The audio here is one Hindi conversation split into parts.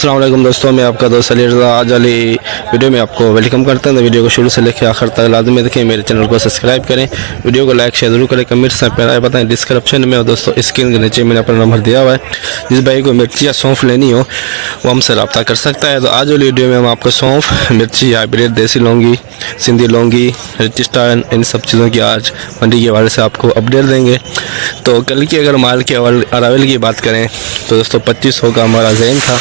अस्सलाम वालेकुम दोस्तों, मैं आपका दोस्त अली रज़ा। आज वाली वीडियो में आपको वेलकम करता हूं। तो वीडियो को शुरू से लेकर आखिर तक लाजमी देखें। मेरे चैनल को सब्सक्राइब करें, वीडियो को लाइक शेयर जरूर करें, कमेंट से प्यारा बताएं। डिस्क्रिप्शन में और दोस्तों स्क्रीन के नीचे मैंने अपना नंबर दिया हुआ है। जिस भाई को मिर्ची या सौंफ लेनी हो वो हमसे रब्ता कर सकता है। तो आज वाली वीडियो में हम आपको सौंफ, मिर्ची, हाइब्रिड, देसी लौंगी, सिंधी लौंगी, रजिस्ट्रान, इन सब चीज़ों की आज मंडी के हवाले से आपको अपडेट देंगे। तो कल की अगर माल के अरावल की बात करें तो दोस्तों 2500 का हमारा ज़हन था,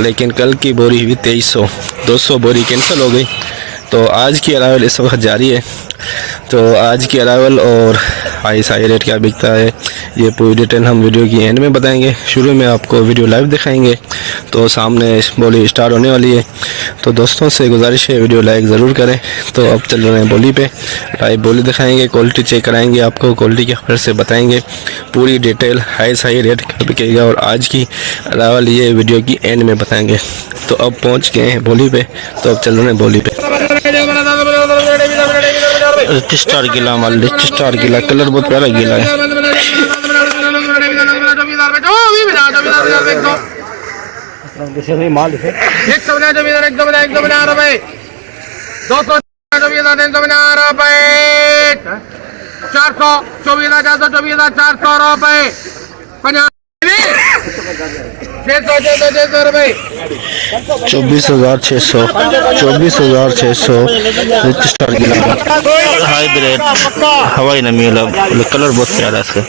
लेकिन कल की बोरी हुई 2300, 200 बोरी कैंसिल हो गई। तो आज की अरावल इस वक्त जारी है। तो आज की अरावल और हाई रेट क्या बिकता है ये पूरी डिटेल हम वीडियो की एंड में बताएंगे। शुरू में आपको वीडियो लाइव दिखाएंगे। तो सामने बोली स्टार्ट होने वाली है। तो दोस्तों से गुजारिश है वीडियो लाइक ज़रूर करें। तो अब चल रहे हैं बोली पे, लाइव बोली दिखाएंगे, क्वालिटी चेक कराएंगे, आपको क्वालिटी के खबर से बताएंगे पूरी डिटेल। हाई रेट क्या बिकेगा और आज की अरावल ये वीडियो की एंड में बताएंगे। तो अब पहुँच गए हैं बोली पे। तो अब चल रहे हैं बोली पे। स्टार गिला माल, स्टार गिला, कलर बहुत प्यारा गिला है। माल ₹24,600, 24,600 रजिस्टर गिला हाइब्रिड हवाई नमी वाला, कलर बहुत प्यारा है इसका।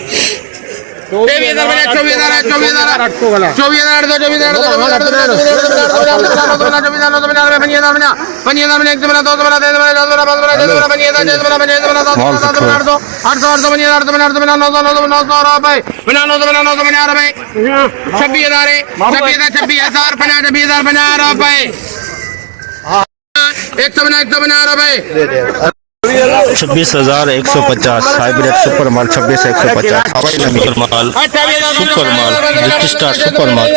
₹26,150 हाइब्रिड सुपर माल, 26,150 हवाई नमी माल, सुपर माल, रजिस्टर सुपर माल,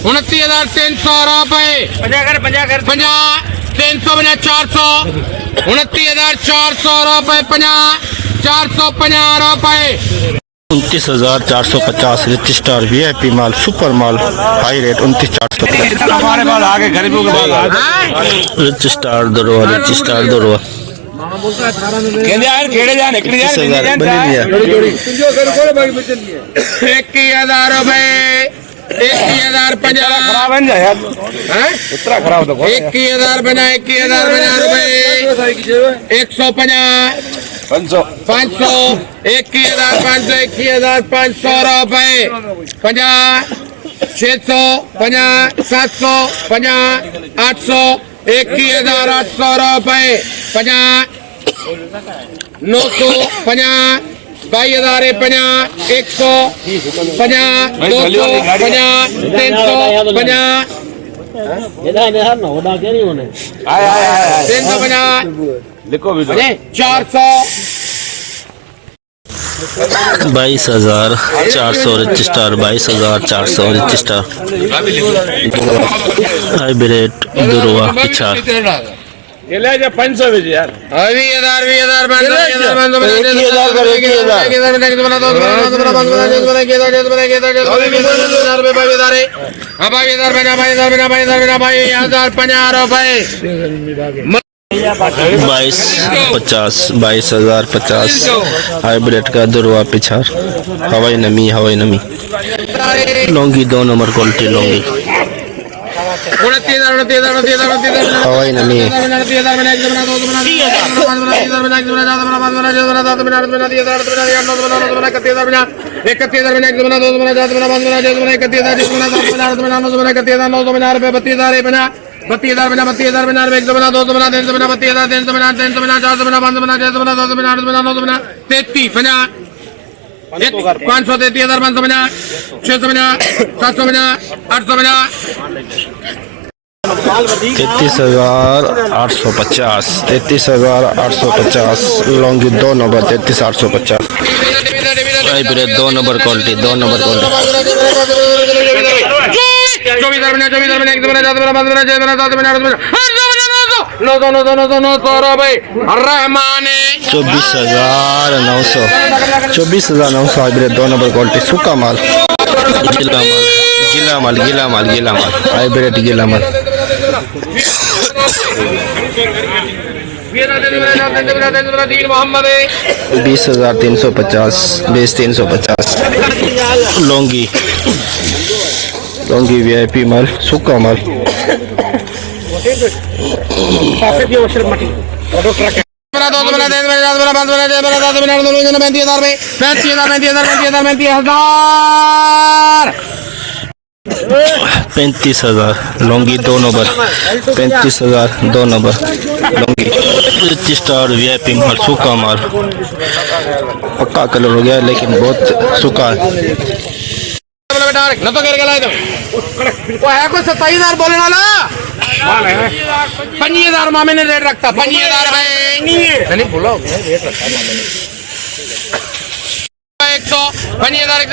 29,300 रुपए, 400, 29,400 रुपए, 450 रुपए, 29,450 रजिस्टर VIP माल, सुपर माल, हाई रेट 29,450 हमारे पास आगे गरीबों के पास रजिस्टर दरवा, रजिस्टर दरवा खेड़े जान 21,000 बनी दिया। 21,000 रुपए, 21,050 खराब बन जाए यार, इतना खराब तो 21,050 रुपए, 150, 500, 21,500, 21,500 रुपए, 50, 600, 50, 700, 50, 800, 21,800 रुपए, 50, 900, 50, 22,000, 50, 100, 50, 200, 50, 300, 50, 350, लिखो भी 400, 22,400 रजिस्टर, 22,400 रजिस्टर हाइब्रिड दुरवा पिछाड़। ये ले जा 500 भी यार, 20,000, 20,000, 22,050 हाइब्रिड का दुरवा पिछाड़, हवाई नमी, हवाई नमी लौंगी 2 नंबर क्वालिटी लौंगी, हवाई नमी पाँच सौ 33,550, 650, 750, 850, 33,850 33,850 लॉन्गी 2 नंबर 33,850 भाई ब्रे 2 नंबर क्वालिटी 2 नंबर क्वालिटी रहमाने 24,900 हाइब्रिड 2 नंबर क्वालिटी सूखा माल गीला माल हाइब्रिड गीला माल मोहम्मद 20,350 20,350 लॉन्गी वीआईपी माल सूखा माल $35,000 लॉन्गी 2 नंबर 35,000 2 नंबर लॉन्गी स्टार वीआईपी माल सूखा माल पक्का कलर हो गया लेकिन बहुत सूखा है न तो करके लाए तुम वो है कोई 27,000 बोलने वाला 25,000 मामे ने रेट रखता 25,000 भाई नहीं बोला रेट रखा 100 25,000 100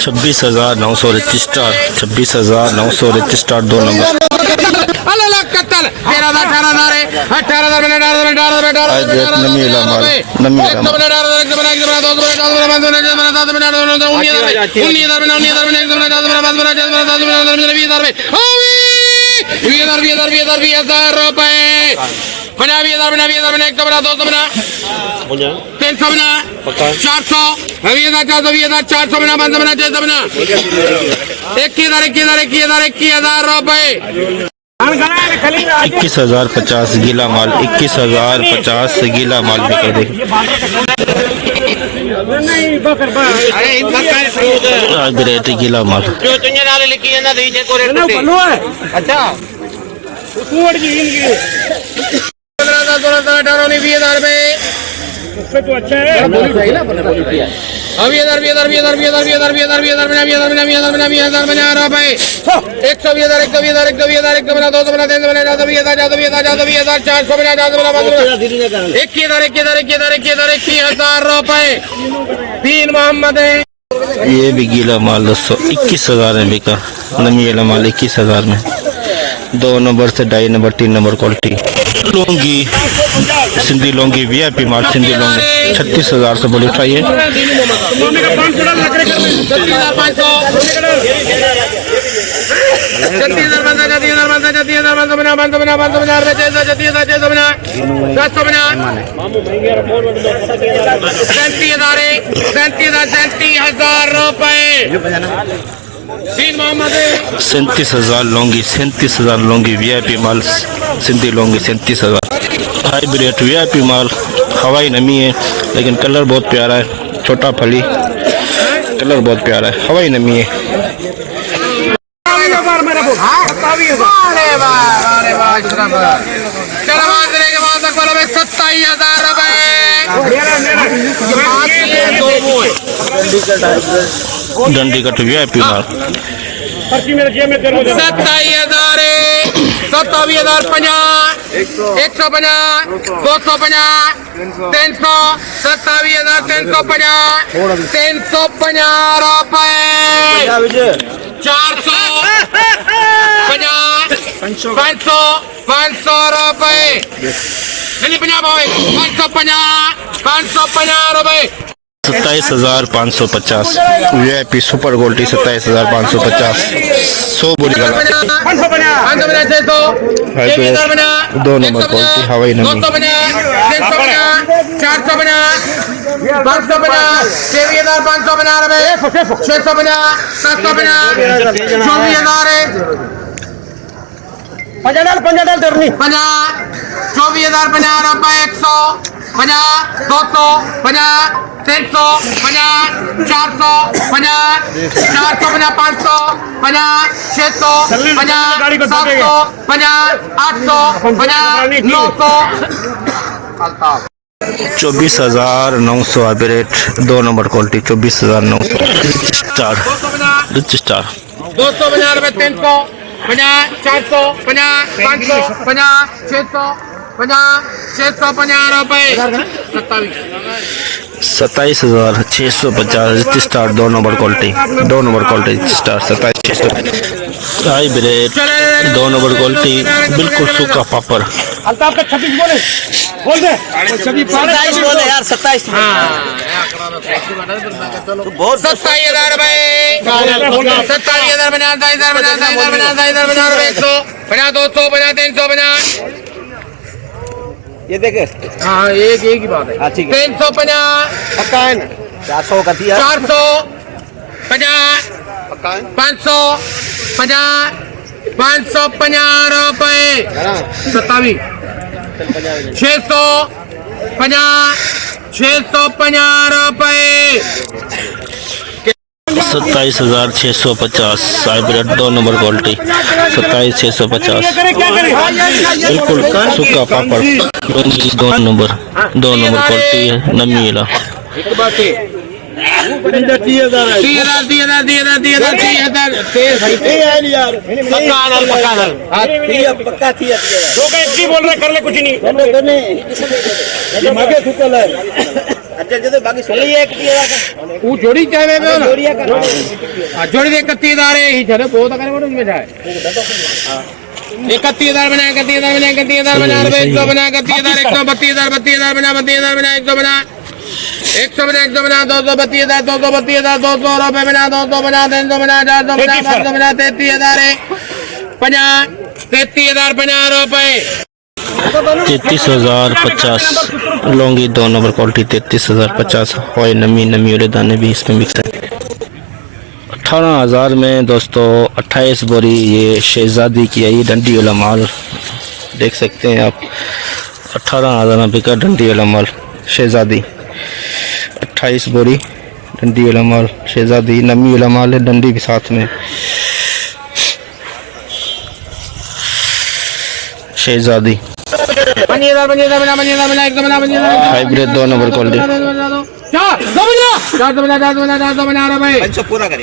25,000 $26,900 रजिस्टर 26,900 रजिस्टर 2 नंबर अलग कत्ल 18,000 $21,050 गीला माल 21,050 गीला माल भी कर देगा रेट गीला माल अच्छा ₹3 मोहम्मद ये भी गीला माल दोस्तों 21,000 में बिका नमी वाला माल 21,000 में 2 नंबर से 2.5 नंबर 3 नंबर क्वालिटी लॉन्गी सिंधी लॉन्गी वीआईपी माल सिंधी लॉन्गी 36,000 से बोली उठाइए 37,000 लॉन्गी 37,000 लॉन्गी वीआईपी माल सिंधी लॉन्गी 37,000 हाइब्रिड वीआईपी माल हवाई नमी है लेकिन कलर बहुत प्यारा है छोटा फली कलर बहुत प्यारा है हवाई नमी है डंडी कट वीआईपी माल 27,000 27,050 150 250 300 27,350 350 रुपए 400 50 500 रुपए नहीं 50 भाई 550 रुपए 27,550 वीआईपी सुपर गोल्डी 27,550 100 बोली गला 2 नंबर क्वालिटी हवाई नमी 450 550 6,550 रुपए 650 750 24,000 50 24,050 रुपए 100 50 200 50 300 50 400 50 450 500 50 600 50 700 50 800 50 900 24,900 अभी rate 2 number quality 24,900 star rich star 250 रुपए 300 50 400 50 500 50 600 50 650 रुपए 27,650 rich star 2 number quality rich star 27,600 high bread 2 number quality बिल्कुल सूखा पापड़ अल्ताफ का 26 बोल दे 27 बोले यार 27 बहुत 27,000 रुपए 27,000 बना 27,000 बना 27,000 बना 100 50 200 50 300 50 ये देखे हाँ एक ही बात है हाँ ठीक है 350 पक्का है ना 400 का दिया 400 50 500 50 550 रुपए 27 600 50 650 रुपए 27,650 हाइब्रिड 2 नंबर क्वालिटी 27,650 बिल्कुल सूखा पापड़ 2 नंबर क्वालिटी है नमी वाला पक्का थी दो का एक ही बोल रहे कर ले कुछ नहीं अच्छा जैसे बाकी सुन लिए एक वो जोड़ी चाहे जोड़िया का जोड़ी दे 31,000 ही चलो बहुत करे बोलो इसमें जाए 31,000 बना 31,000 बना 31,000 बना 100 बना 31,000 132,000 32,000 बना 32,000 बना 100 बना 100 बना 100 बना 232,000 232,000 200 रुपए बना 200 बना 300 बना 400 बना 500 बना 33,000 50 रुपए 33,050 लौंगी 2 नंबर क्वालिटी 33,050 और नमी वाले दाने भी इसमें मिक्स है 18,000 में दोस्तों 28 बोरी ये शहजादी की है ये डंडी वाला माल देख सकते हैं आप 18,000 में बिका डंडी वाला माल शहजादी 28 बोरी डंडी वाला माल शहजादी नमी वाला माल है डंडी भी साथ में शहजादी हाइब्रिड 2 नंबर क्वालिटी पूरा कर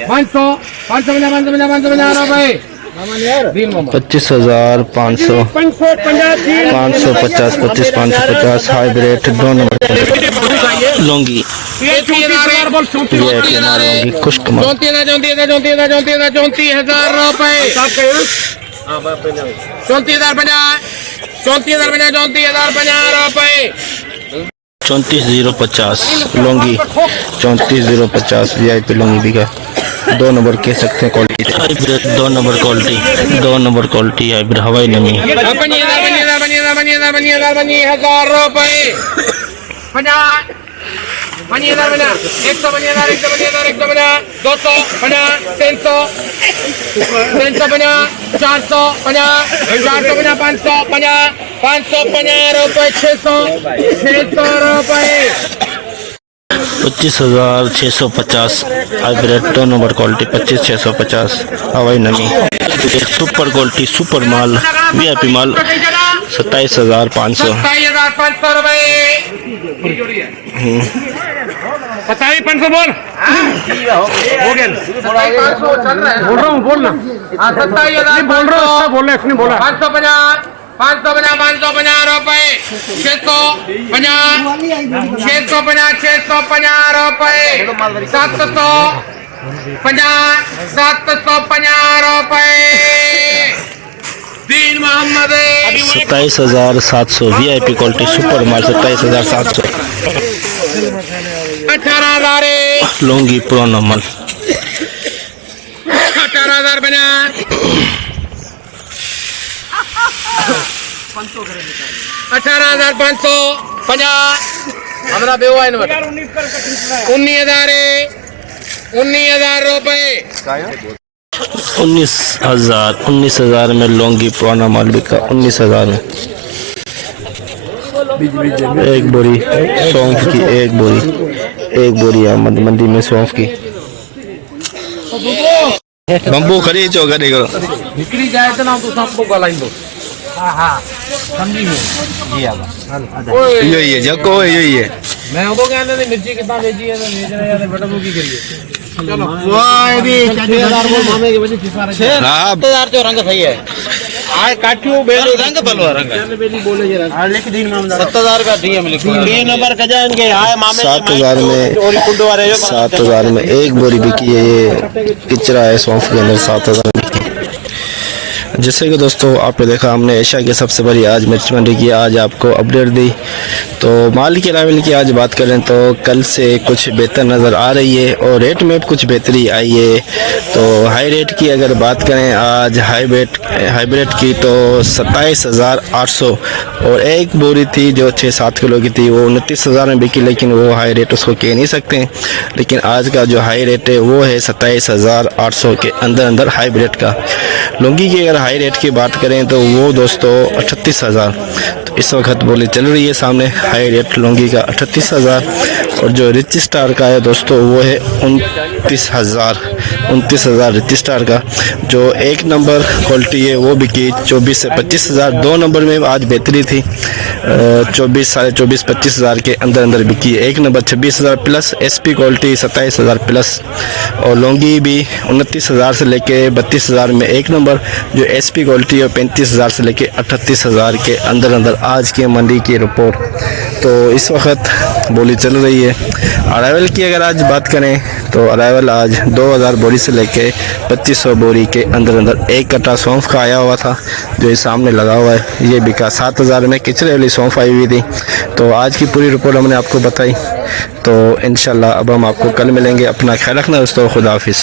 25,500 550 25,550 हाइब्रिड 2 नंबर लौंगी लौंगी खुश्क माल 34,000 रुपए 34,050 लौंगी 34,050 वीआईपी लौंगी बिका 2 नंबर कह सकते हैं quality hybrid 2 number quality hybrid हवाई नमी 50,000 रुपए 50,000 बना 100 बना 200 बना 300 बना 400 बना 500 बना 550 रुपए 600 रुपए 25,650 हाइब्रिड 2 नंबर क्वालिटी 25,650 हवाई नमी सुपर क्वालिटी सुपर माल वीआईपी माल 27,500 27,500 रुपए 27,500 बोल हो गया बोल रहा हूँ बोलना 27,000 बोल रहा हूँ बोल रहा इसने बोला 550 रुपए 650 रुपए 750 रुपए दीन मोहम्मद 27,700 वीआईपी क्वालिटी सुपर माल 27,700 18,000 लौंगी पुराना माल 18,000 बना 18,550 हमारा बेवा है नंबर 19 का खींचना है 19,000 रुपए 19,000 में लौंगी पुराना माल बिका 19,000 में। एक बोरी सौंफ की, एक बोरी आमद मंडी में सौंफ की। बम्बू खरीद चो करे करो बिक्री जाए तो ना तो सबको गलाइंदो यो ये जको यो ये मैं वो कहने ने मिर्ची कितना बेची है तो बेच रहे हैं बेटा वो की करिए चलो वाह ये भी 4000 बोल मामे के वजह सिफारिश हां 7000 जो रंग सही है आए काटियो बेलो रंग बलवा रंग बेली बोले जे रंग लिख दिन मामला 7000 का डीएम लिखो 3 नंबर का जाएंगे आए मामे 7,000 में और कुंडो वाले जो 7,000 में एक बोरी बिकी है। ये किचरा है सौंफ के अंदर 7,000 में बिकी। जैसे कि दोस्तों आपने देखा हमने एशिया की सबसे बड़ी आज मिर्च मंडी की आज आपको अपडेट दी। तो माल के लेवल की आज बात करें तो कल से कुछ बेहतर नज़र आ रही है और रेट में कुछ बेहतरी आई है। तो हाई रेट की अगर बात करें आज हाइब्रिड की तो 27,800 और एक बोरी थी जो 6-7 किलो की थी वो 29,000 में बिकी, लेकिन वो हाई रेट उसको कह नहीं सकते। लेकिन आज का जो हाई रेट है वो है 27,800 के अंदर हाइब्रिड का। लौंगी की अगर हाई रेट की बात करें तो वो दोस्तों 38,000 तो इस वक्त बोली चल रही है सामने हाई रेट लौंगी का 38,000 और जो रिच स्टार का है दोस्तों वो है 29,000 रिच स्टार का। जो एक नंबर क्वालिटी है वो बिकी 24 से 25,000। 2 नंबर में आज बेहतरी थी 24, 24.5, 25,000 के अंदर बिकी। एक number 26,000 plus, SP quality 27,000 plus और लौंगी भी 29,000 से लेके 32,000 में एक नंबर। जो SP क्वालिटी है 35,000 से लेके 38,000 के अंदर आज की मंडी की रिपोर्ट। तो इस वक्त बोली चल रही है। अराइवल की अगर आज बात करें तो अराइवल आज 2,000 बोरी से लेके 2500 बोरी के अंदर एक कट्टा सौंफ का आया हुआ था जो इस सामने लगा हुआ है। ये बिका 7,000 में। किचरे वाली सौंफ आई हुई थी। तो आज की पूरी रिपोर्ट हमने आपको बताई। तो इंशाल्लाह अब हम आपको कल मिलेंगे। अपना ख्याल रखना दोस्तों। खुदा हाफिज़।